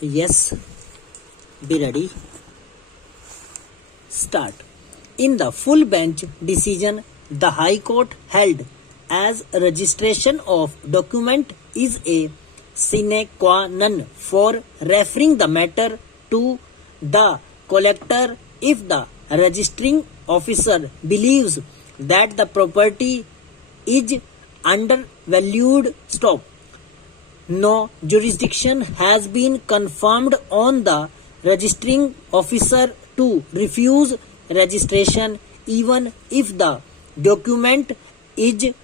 Yes, be ready. Start. In the full bench decision, the High Court held as registration of document is a sine qua non for referring the matter to the collector if the registering officer believes that the property is undervalued. Stop. No jurisdiction has been confirmed on the registering officer to refuse registration even if the document is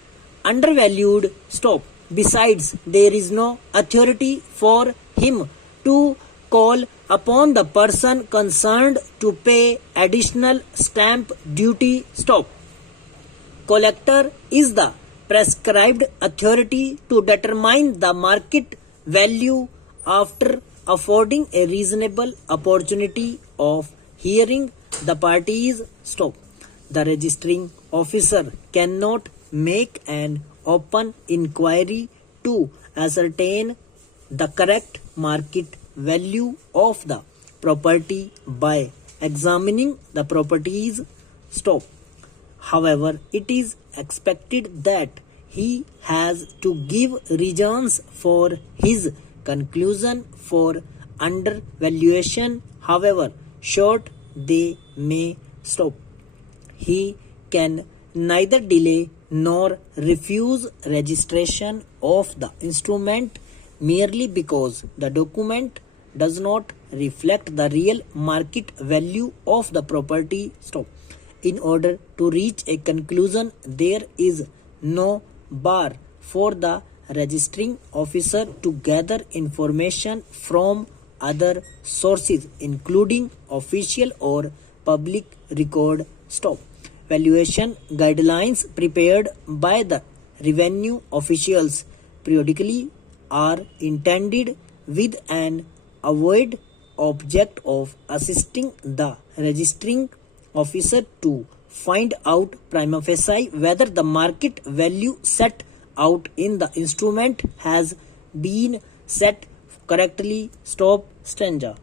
undervalued. Stop. Besides, there is no authority for him to call upon the person concerned to pay additional stamp duty. Stop. Collector is the prescribed authority to determine the market value after affording a reasonable opportunity of hearing the parties. Stop. The registering officer cannot make an open inquiry to ascertain the correct market value of the property by examining the properties. Stop. However, it is expected that he has to give reasons for his conclusion for undervaluation, however short they may. Stop. He can neither delay nor refuse registration of the instrument merely because the document does not reflect the real market value of the property. Stop. In order to reach a conclusion, there is no bar for the registering officer to gather information from other sources, including official or public record. Stop. Valuation guidelines prepared by the revenue officials periodically are intended with an avowed object of assisting the registering officer to find out prima facie whether the market value set out in the instrument has been set correctly. Stop. Stanza.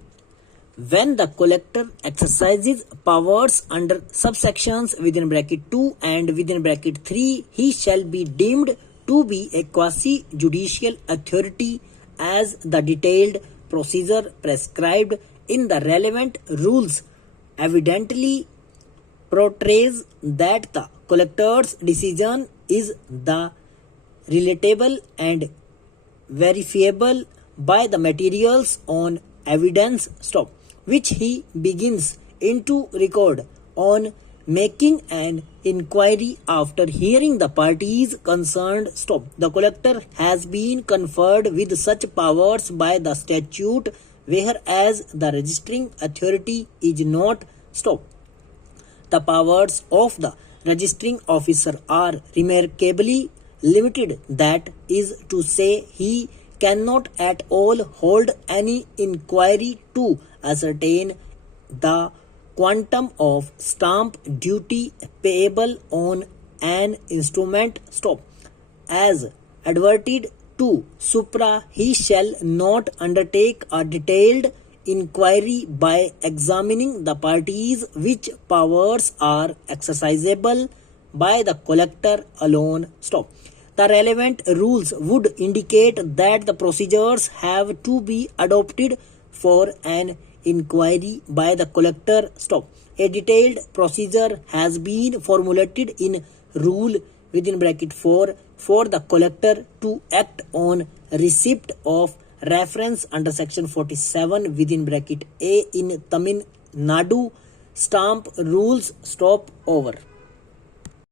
When the collector exercises powers under subsections within bracket 2 and within bracket 3, he shall be deemed to be a quasi-judicial authority as the detailed procedure prescribed in the relevant rules evidently portrays that the collector's decision is the relatable and verifiable by the materials on evidence. Stop. Which he begins into record on making an inquiry after hearing the parties concerned. Stop. The collector has been conferred with such powers by the statute, whereas the registering authority is not. Stop. The powers of the registering officer are remarkably limited, that is to say, he cannot at all hold any inquiry to ascertain the quantum of stamp duty payable on an instrument. Stop. As adverted to supra, he shall not undertake a detailed inquiry by examining the parties, which powers are exercisable by the collector alone. Stop. The relevant rules would indicate that the procedures have to be adopted for an inquiry by the collector. Stop. A detailed procedure has been formulated in rule within bracket 4 for the collector to act on receipt of reference under section 47 within bracket A in Tamil Nadu stamp rules. Stop. Over.